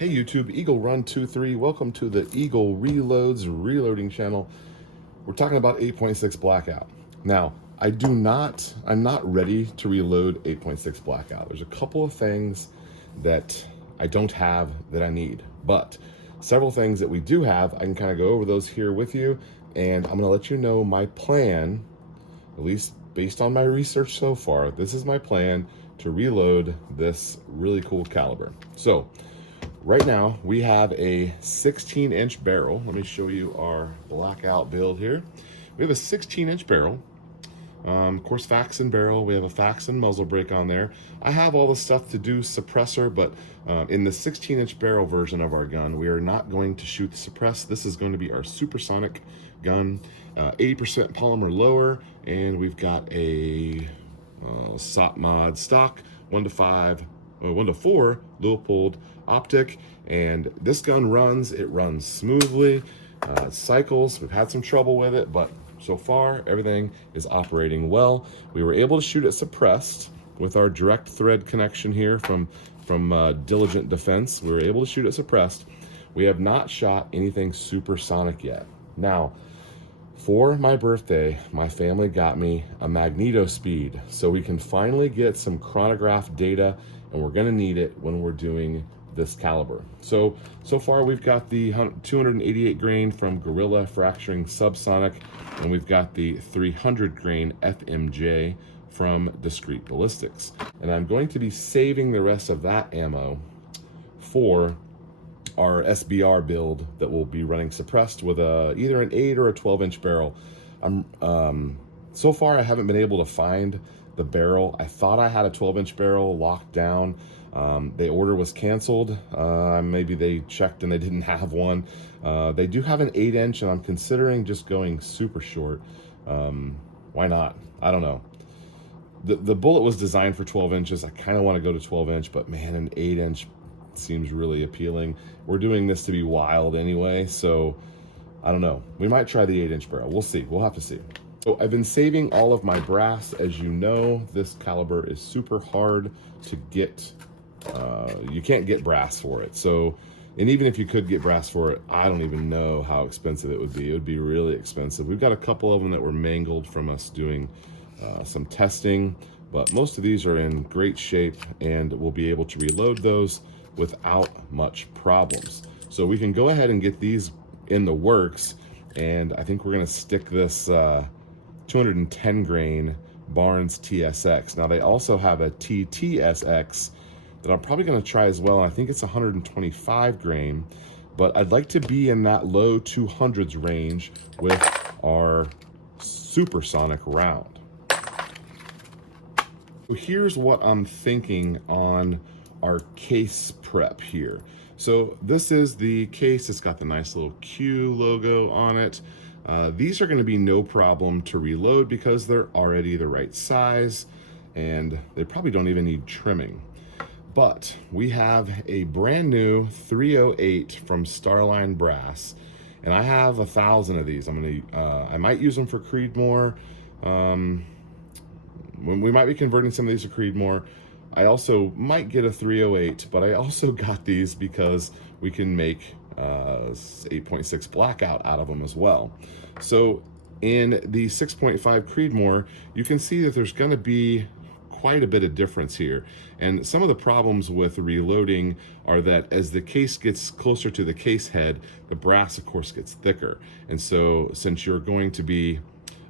Hey YouTube, Eagle Run 23. Welcome to the Eagle Reloads Reloading channel. We're talking about 8.6 Blackout. Now, I'm not ready to reload 8.6 Blackout. There's a couple of things that I don't have that I need, but several things that we do have. I can kind of go over those here with you, and I'm gonna let you know my plan, at least based on my research so far. This is my plan to reload this really cool caliber. So, right now, we have a 16-inch barrel. Let me show you our Blackout build here. We have a 16-inch barrel. Of course, Faxon barrel. We have a Faxon muzzle brake on there. I have all the stuff to do suppressor, but in the 16-inch barrel version of our gun, we are not going to shoot the suppress. This is going to be our supersonic gun, 80% polymer lower, and we've got a SOP mod stock 1 to 4 Leupold optic, and this gun runs smoothly. It cycles. We've had some trouble with it, but so far everything is operating well. We were able to shoot it suppressed with our direct thread connection here from Diligent Defense. We were able to shoot it suppressed. We have not shot anything supersonic yet. Now, for my birthday, my family got me a magneto speed, so we can finally get some chronograph data, and we're gonna need it when we're doing this caliber. So far we've got the 288 grain from Gorilla Fracturing Subsonic, and we've got the 300 grain FMJ from Discreet Ballistics. And I'm going to be saving the rest of that ammo for our SBR build that will be running suppressed with either an 8 or a 12-inch barrel. So far I haven't been able to find the barrel. I thought I had a 12-inch barrel locked down. The order was canceled. Maybe they checked and they didn't have one. They do have an 8-inch, and I'm considering just going super short. Why not? I don't know. The bullet was designed for 12 inches. I kind of want to go to 12-inch, but man, an 8-inch seems really appealing. We're doing this to be wild anyway, so I don't know. We might try the 8-inch barrel. We'll see. We'll have to see. So I've been saving all of my brass. As you know, this caliber is super hard to get. You can't get brass for it. So, and even if you could get brass for it, I don't even know how expensive it would be. It would be really expensive. We've got a couple of them that were mangled from us doing some testing, but most of these are in great shape, and we'll be able to reload those without much problems. So we can go ahead and get these in the works, and I think we're going to stick this 210 grain Barnes TSX. Now they also have a TTSX that I'm probably going to try as well. I think it's 125 grain, but I'd like to be in that low 200s range with our supersonic round. So here's what I'm thinking on our case prep here. So this is the case. It's got the nice little Q logo on it. These are going to be no problem to reload because they're already the right size, and they probably don't even need trimming. But we have a brand new 308 from Starline Brass, and I have 1,000 of these. I might use them for Creedmoor. We might be converting some of these to Creedmoor. I also might get a 308, but I also got these because we can make 8.6 Blackout out of them as well. So in the 6.5 Creedmoor, you can see that there's going to be quite a bit of difference here. And some of the problems with reloading are that as the case gets closer to the case head, the brass of course gets thicker. And so since you're going to be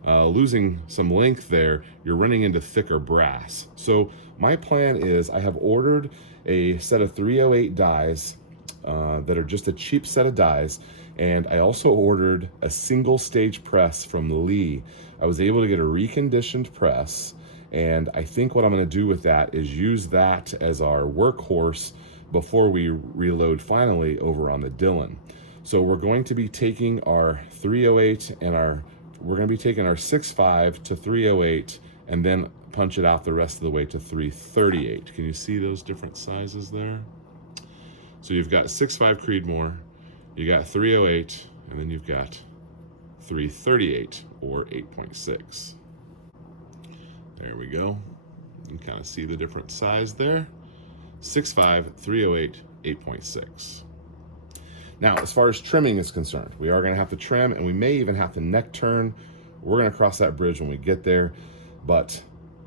losing some length there, you're running into thicker brass. So my plan is I have ordered a set of 308 dies that are just a cheap set of dies, and I also ordered a single stage press from Lee. I was able to get a reconditioned press, and I think what I'm going to do with that is use that as our workhorse before we reload finally over on the Dillon. So we're going to be taking our 308 and we're going to be taking our 6.5 to 308 and then punch it out the rest of the way to 338. Can you see those different sizes there? So you've got 6.5 Creedmoor, you got 308, and then you've got 338 or 8.6. There we go. You can kind of see the different size there. 6.5, 308, 8.6. Now, as far as trimming is concerned, we are going to have to trim, and we may even have to neck turn. We're going to cross that bridge when we get there, but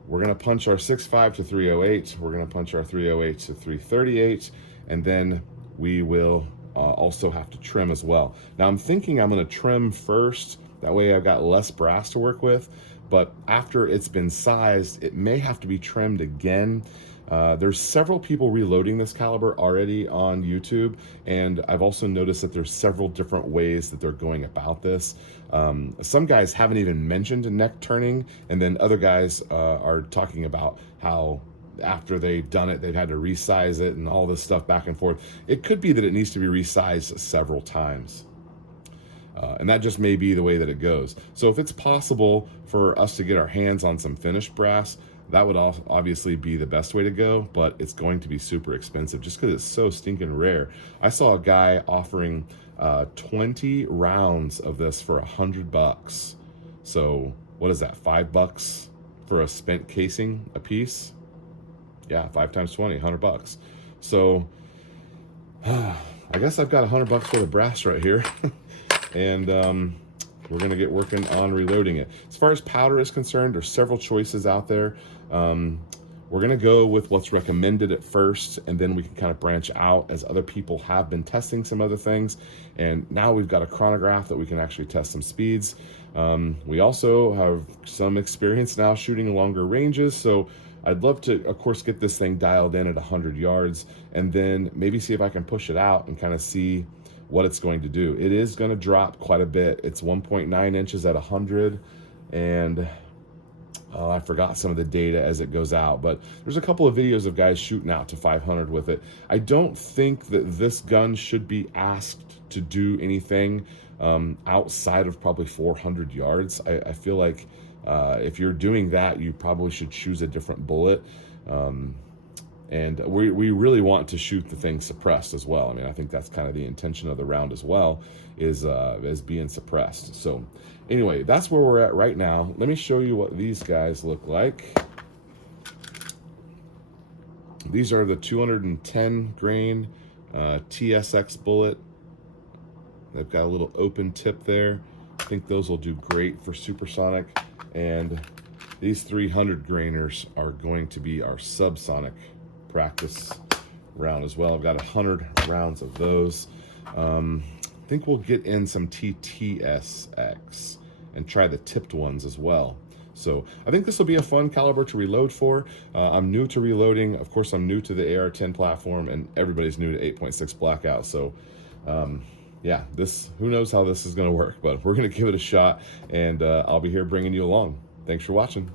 we're going to punch our 6.5 to 308. We're going to punch our 308 to 338, and then we will also have to trim as well. Now, I'm thinking I'm going to trim first. That way I've got less brass to work with, but after it's been sized, it may have to be trimmed again. There's several people reloading this caliber already on YouTube, and I've also noticed that there's several different ways that they're going about this. Some guys haven't even mentioned neck turning, and then other guys are talking about how after they've done it, they've had to resize it and all this stuff back and forth. It could be that it needs to be resized several times. And that just may be the way that it goes. So if it's possible for us to get our hands on some finished brass, that would obviously be the best way to go, but it's going to be super expensive just because it's so stinking rare. I saw a guy offering 20 rounds of this for $100. So what is that, $5 for a spent casing a piece? Yeah, 5 times 20, $100. So I guess I've got $100 worth of brass right here. And we're going to get working on reloading it. As far as powder is concerned, there's several choices out there. We're going to go with what's recommended at first, and then we can kind of branch out as other people have been testing some other things. And now we've got a chronograph that we can actually test some speeds. We also have some experience now shooting longer ranges, so I'd love to, of course, get this thing dialed in at 100 yards, and then maybe see if I can push it out and kind of see what it's going to do. It is going to drop quite a bit. It's 1.9 inches at 100, and I forgot some of the data as it goes out, but there's a couple of videos of guys shooting out to 500 with it. I don't think that this gun should be asked to do anything outside of probably 400 yards. I feel like if you're doing that, you probably should choose a different bullet. And we really want to shoot the thing suppressed as well. I mean, I think that's kind of the intention of the round as well, is being suppressed. So anyway, that's where we're at right now. Let me show you what these guys look like. These are the 210 grain TSX bullet. They've got a little open tip there. I think those will do great for supersonic. And these 300 grainers are going to be our subsonic practice round as well. I've got 100 rounds of those. I think we'll get in some TTSX and try the tipped ones as well. So I think this will be a fun caliber to reload for. I'm new to reloading. Of course, I'm new to the AR-10 platform, and everybody's new to 8.6 Blackout. So yeah, who knows how this is going to work, but we're going to give it a shot, and I'll be here bringing you along. Thanks for watching.